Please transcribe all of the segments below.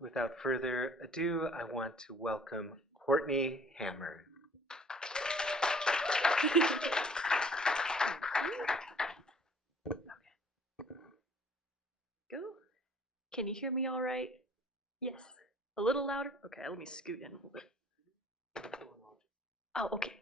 Without further ado, I want to welcome Courtney Hammer. Go. Can you hear me all right? Yes. A little louder? Okay, let me scoot in a little bit. Oh, okay.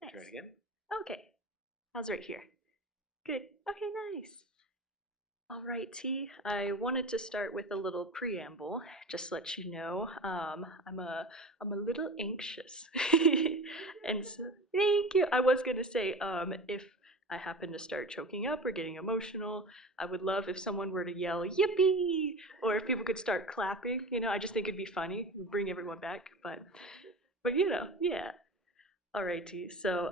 Nice. Try it again. Okay. How's right here? Good. Okay, nice. All right, T. I wanted to start with a little preamble, just to let you know. I'm a little anxious, and so thank you. I was gonna say, if I happen to start choking up or getting emotional, I would love if someone were to yell "Yippee!" or if people could start clapping. I just think it'd be funny, bring everyone back. But yeah. Alrighty, so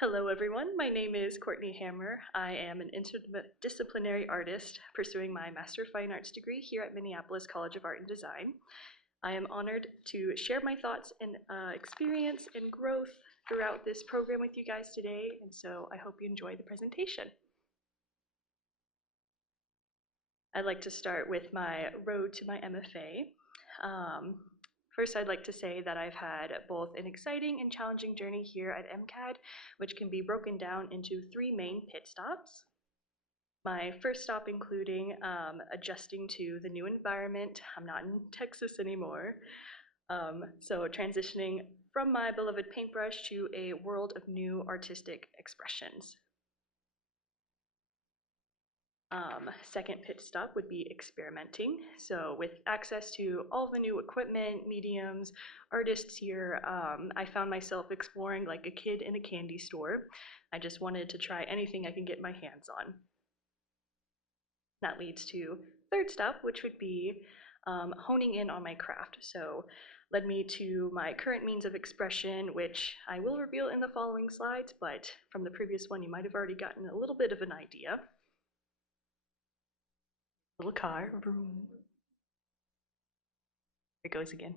hello everyone. My name is Courtney Hammer. I am an interdisciplinary artist pursuing my Master of Fine Arts degree here at Minneapolis College of Art and Design. I am honored to share my thoughts and experience and growth throughout this program with you guys today, and so I hope you enjoy the presentation. I'd like to start with my road to my MFA. First, I'd like to say that I've had both an exciting and challenging journey here at MCAD, which can be broken down into 3 main pit stops. My first stop including adjusting to the new environment. I'm not in Texas anymore. So transitioning from my beloved paintbrush to a world of new artistic expressions. Second pit stop would be experimenting. So with access to all the new equipment, mediums, artists here, I found myself exploring like a kid in a candy store. I just wanted to try anything I can get my hands on. That leads to third stop, which would be honing in on my craft. So led me to my current means of expression, which I will reveal in the following slides, but from the previous one, you might have already gotten a little bit of an idea. Little car. Vroom. It goes again.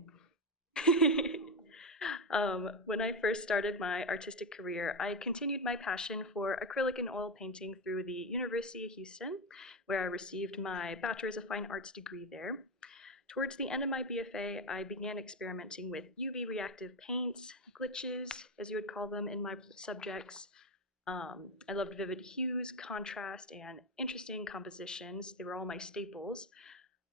When I first started my artistic career, I continued my passion for acrylic and oil painting through the University of Houston, where I received my Bachelor's of Fine Arts degree there. Towards the end of my BFA, I began experimenting with UV reactive paints, glitches, as you would call them in my subjects. I loved vivid hues, contrast, and interesting compositions. They were all my staples,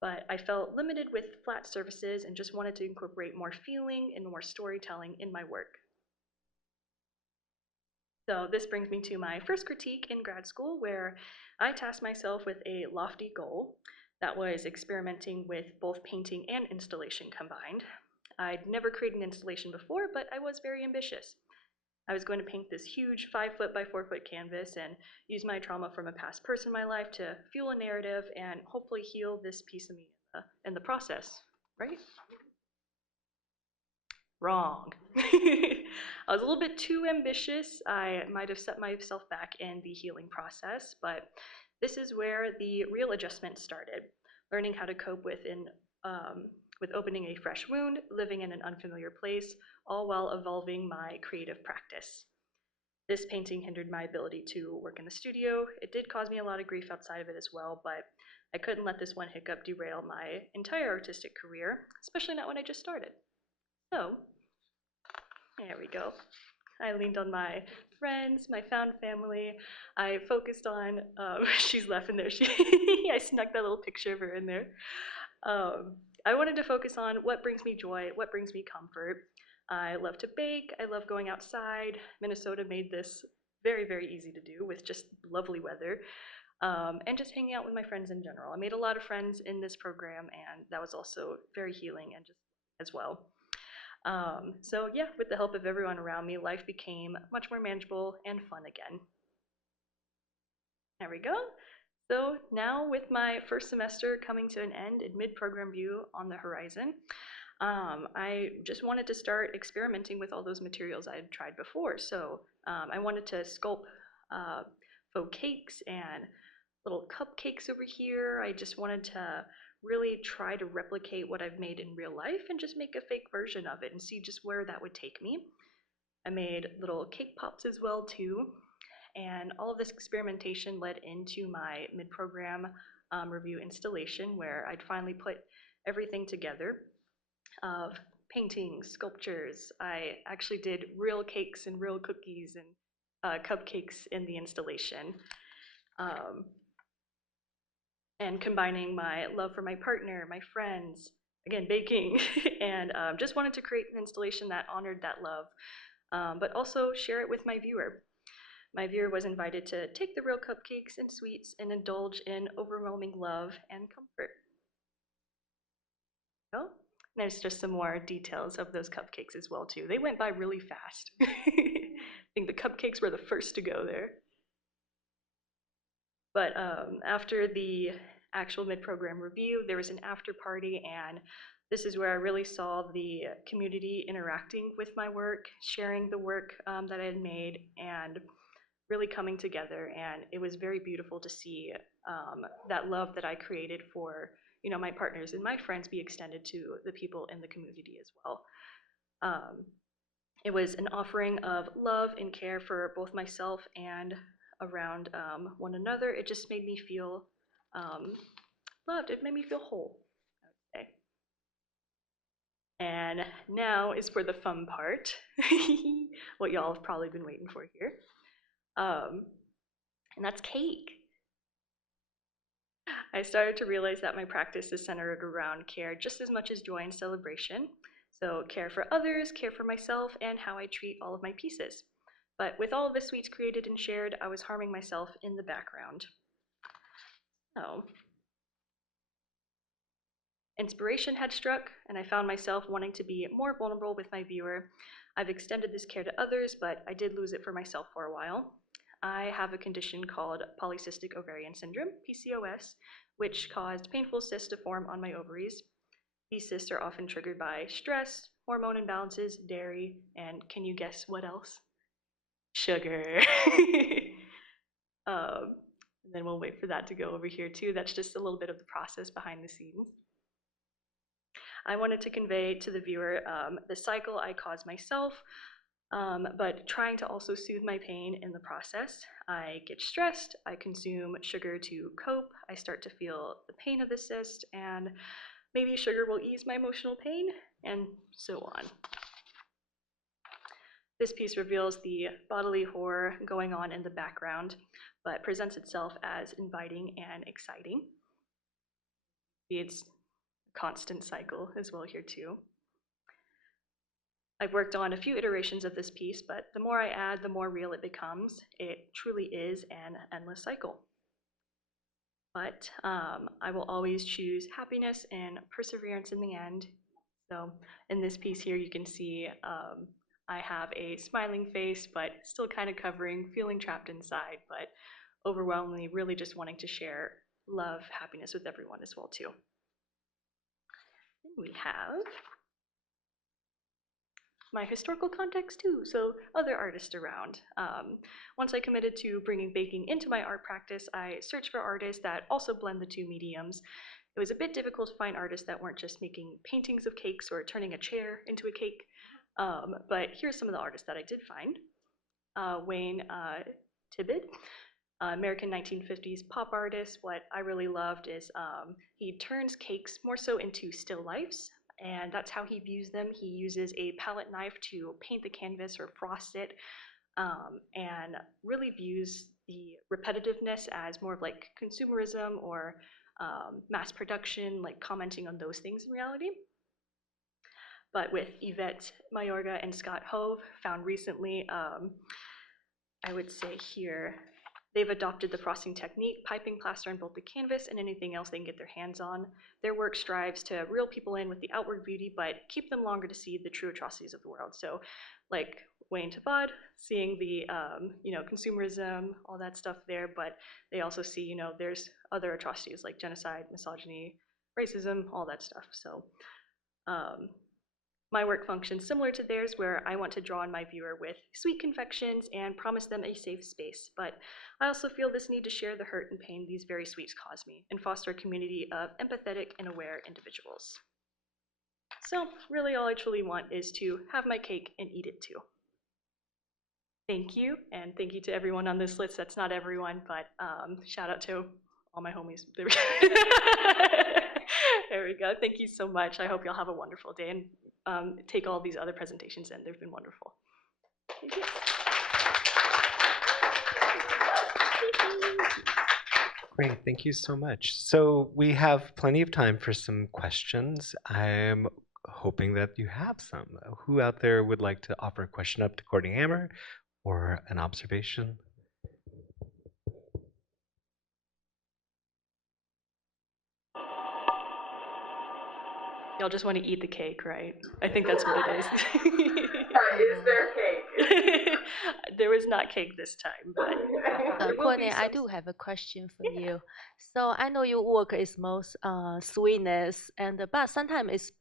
but I felt limited with flat surfaces and just wanted to incorporate more feeling and more storytelling in my work. So this brings me to my first critique in grad school, where I tasked myself with a lofty goal that was experimenting with both painting and installation combined. I'd never created an installation before, but I was very ambitious. I was going to paint this huge 5-foot by 4-foot canvas and use my trauma from a past person in my life to fuel a narrative and hopefully heal this piece of me in the process, right? Wrong. I was a little bit too ambitious. I might have set myself back in the healing process, but this is where the real adjustment started. Learning how to cope with opening a fresh wound, living in an unfamiliar place, all while evolving my creative practice. This painting hindered my ability to work in the studio. It did cause me a lot of grief outside of it as well, but I couldn't let this one hiccup derail my entire artistic career, especially not when I just started. So, there we go. I leaned on my friends, my found family. I focused on, she's laughing there. I snuck that little picture of her in there. I wanted to focus on what brings me joy, what brings me comfort. I love to bake, I love going outside. Minnesota made this very, very easy to do with just lovely weather. And just hanging out with my friends in general. I made a lot of friends in this program, and that was also very healing and just as well. So yeah, with the help of everyone around me, life became much more manageable and fun again. There we go. So now with my first semester coming to an end and mid-program view on the horizon, I just wanted to start experimenting with all those materials I had tried before. So I wanted to sculpt faux cakes and little cupcakes over here. I just wanted to really try to replicate what I've made in real life and just make a fake version of it and see just where that would take me. I made little cake pops as well too, and all of this experimentation led into my mid-program review installation where I'd finally put everything together of paintings, sculptures. I actually did real cakes and real cookies and cupcakes in the installation. Um, and combining my love for my partner, my friends, again, baking, and just wanted to create an installation that honored that love, but also share it with my viewer. My viewer was invited to take the real cupcakes and sweets and indulge in overwhelming love and comfort. Oh, there's just some more details of those cupcakes as well too. They went by really fast. I think the cupcakes were the first to go there. But after the actual mid-program review, there was an after party, and this is where I really saw the community interacting with my work, sharing the work that I had made, and really coming together. And it was very beautiful to see that love that I created for my partners and my friends be extended to the people in the community as well. It was an offering of love and care for both myself and around one another. It just made me feel loved. It made me feel whole, I would say. And now is for the fun part, what y'all have probably been waiting for here. And that's cake. I started to realize that my practice is centered around care just as much as joy and celebration. So care for others, care for myself, and how I treat all of my pieces. But with all of the sweets created and shared, I was harming myself in the background. So, inspiration had struck, and I found myself wanting to be more vulnerable with my viewer. I've extended this care to others, but I did lose it for myself for a while. I have a condition called polycystic ovarian syndrome, PCOS, which caused painful cysts to form on my ovaries. These cysts are often triggered by stress, hormone imbalances, dairy, and can you guess what else? Sugar. And then we'll wait for that to go over here too. That's just a little bit of the process behind the scenes. I wanted to convey to the viewer the cycle I caused myself, but trying to also soothe my pain in the process. I get stressed, I consume sugar to cope, I start to feel the pain of the cyst, and maybe sugar will ease my emotional pain, and so on. This piece reveals the bodily horror going on in the background, but presents itself as inviting and exciting. It's a constant cycle as well here too. I've worked on a few iterations of this piece, but the more I add, the more real it becomes. It truly is an endless cycle. But I will always choose happiness and perseverance in the end. So in this piece here, you can see I have a smiling face, but still kind of covering, feeling trapped inside, but overwhelmingly really just wanting to share love, happiness with everyone as well too. Then we have my historical context too, so other artists around. Once I committed to bringing baking into my art practice, I searched for artists that also blend the two mediums. It was a bit difficult to find artists that weren't just making paintings of cakes or turning a chair into a cake, but here's some of the artists that I did find. Wayne Tibbett, American 1950s pop artist. What I really loved is he turns cakes more so into still lifes, and that's how he views them. He uses a palette knife to paint the canvas or frost it, and really views the repetitiveness as more of like consumerism or mass production, like commenting on those things in reality. But with Yvette Mayorga and Scott Hove, found recently, I would say here, they've adopted the frosting technique, piping plaster on both the canvas and anything else they can get their hands on. Their work strives to reel people in with the outward beauty, but keep them longer to see the true atrocities of the world. So, like Wayne Tabad, seeing the consumerism, all that stuff there, but they also see there's other atrocities like genocide, misogyny, racism, all that stuff. So. My work functions similar to theirs, where I want to draw on my viewer with sweet confections and promise them a safe space. But I also feel this need to share the hurt and pain these very sweets cause me and foster a community of empathetic and aware individuals. So, really, all I truly want is to have my cake and eat it too. Thank you, and thank you to everyone on this list. That's not everyone, but shout out to all my homies. There we go. There we go. Thank you so much. I hope you'll have a wonderful day and take all these other presentations in. They've been wonderful. Thank you. Great, thank you so much. So we have plenty of time for some questions. I'm hoping that you have some. Who out there would like to offer a question up to Courtney Hammer or an observation? Y'all just want to eat the cake, right? I think that's what it is. Is there cake? There was not cake this time, but there will Courtney, be I some. do have a question for Yeah. you. So I know your work is most sweetness, and but sometimes it's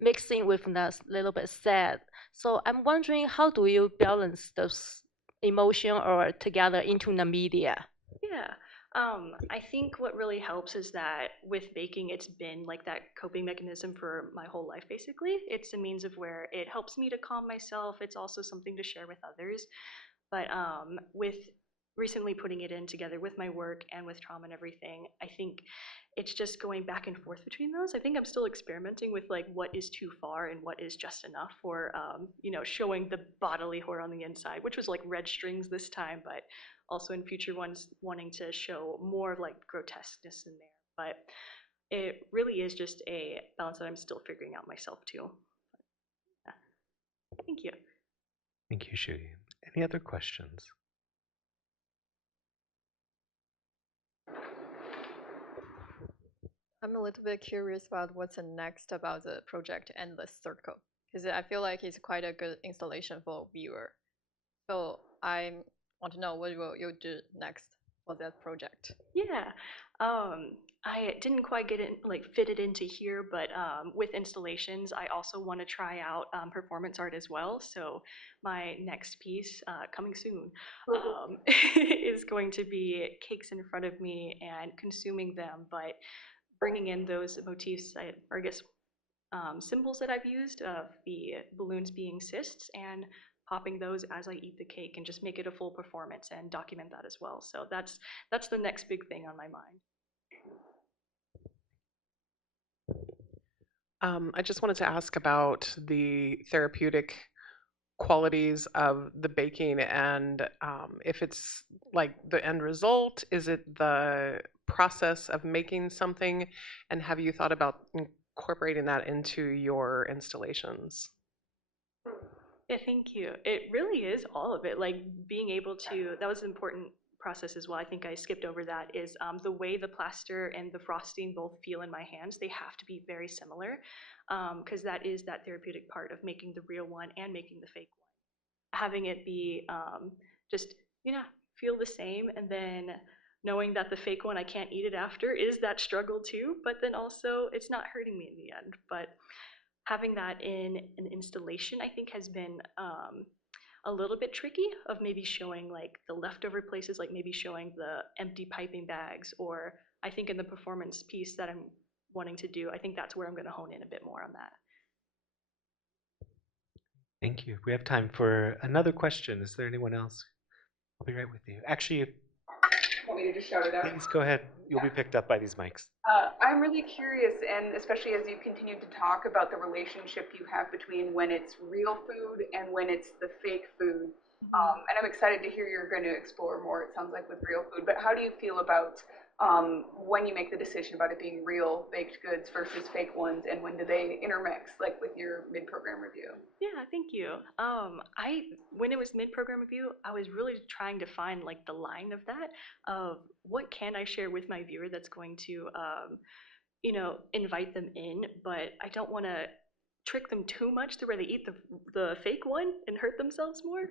mixing with a little bit sad. So I'm wondering, how do you balance those emotion or together into the media? Yeah. I think what really helps is that with baking, it's been like that coping mechanism for my whole life, basically. It's a means of where it helps me to calm myself. It's also something to share with others. But with recently putting it in together with my work and with trauma and everything, I think it's just going back and forth between those. I think I'm still experimenting with like what is too far and what is just enough for showing the bodily horror on the inside, which was like red strings this time, but also in future ones wanting to show more of like grotesqueness in there. But it really is just a balance that I'm still figuring out myself too. Yeah. Thank you. Thank you, Shuyi. Any other questions? I'm a little bit curious about what's the next about the project Endless Circle, because I feel like it's quite a good installation for viewer. So I want to know what will you do next for that project. Yeah, I didn't quite get it like fit it into here, but with installations, I also want to try out performance art as well. So my next piece, coming soon, is going to be cakes in front of me and consuming them, but bringing in those motifs, or I guess symbols that I've used of the balloons being cysts and popping those as I eat the cake and just make it a full performance and document that as well. So that's the next big thing on my mind. I just wanted to ask about the therapeutic qualities of the baking and if it's like the end result, is it the process of making something, and have you thought about incorporating that into your installations? Yeah, thank you. It really is all of it. Like being able to, that was an important process as well. I think I skipped over that is the way the plaster and the frosting both feel in my hands, they have to be very similar because that is that therapeutic part of making the real one and making the fake one. Having it be just, feel the same and then knowing that the fake one I can't eat it after is that struggle too, but then also it's not hurting me in the end. But having that in an installation, I think, has been a little bit tricky of maybe showing like the leftover places, like maybe showing the empty piping bags, or I think in the performance piece that I'm wanting to do, I think that's where I'm going to hone in a bit more on that. Thank you. We have time for another question. Is there anyone else? I'll be right with you. Actually, Want me to just shout it out? please go ahead. You'll be picked up by these mics. I'm really curious, and especially as you continue to talk about the relationship you have between when it's real food and when it's the fake food. And I'm excited to hear you're going to explore more, it sounds like, with real food. But how do you feel about when you make the decision about it being real baked goods versus fake ones, and when do they intermix, like with your mid-program review? Yeah, thank you. When it was mid-program review, I was really trying to find like the line of that of what can I share with my viewer that's going to invite them in, but I don't want to trick them too much to where they eat the fake one and hurt themselves more.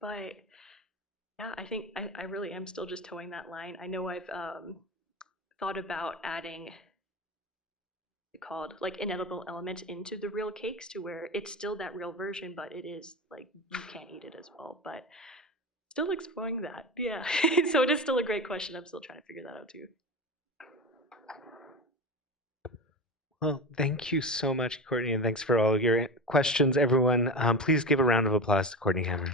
But yeah, I think I really am still just towing that line. I know I've thought about adding called, like, inedible element into the real cakes to where it's still that real version, but it is like you can't eat it as well. But still exploring that, yeah. So it is still a great question. I'm still trying to figure that out too. Well, thank you so much, Courtney, and thanks for all your questions, everyone. Please give a round of applause to Courtney Hammer.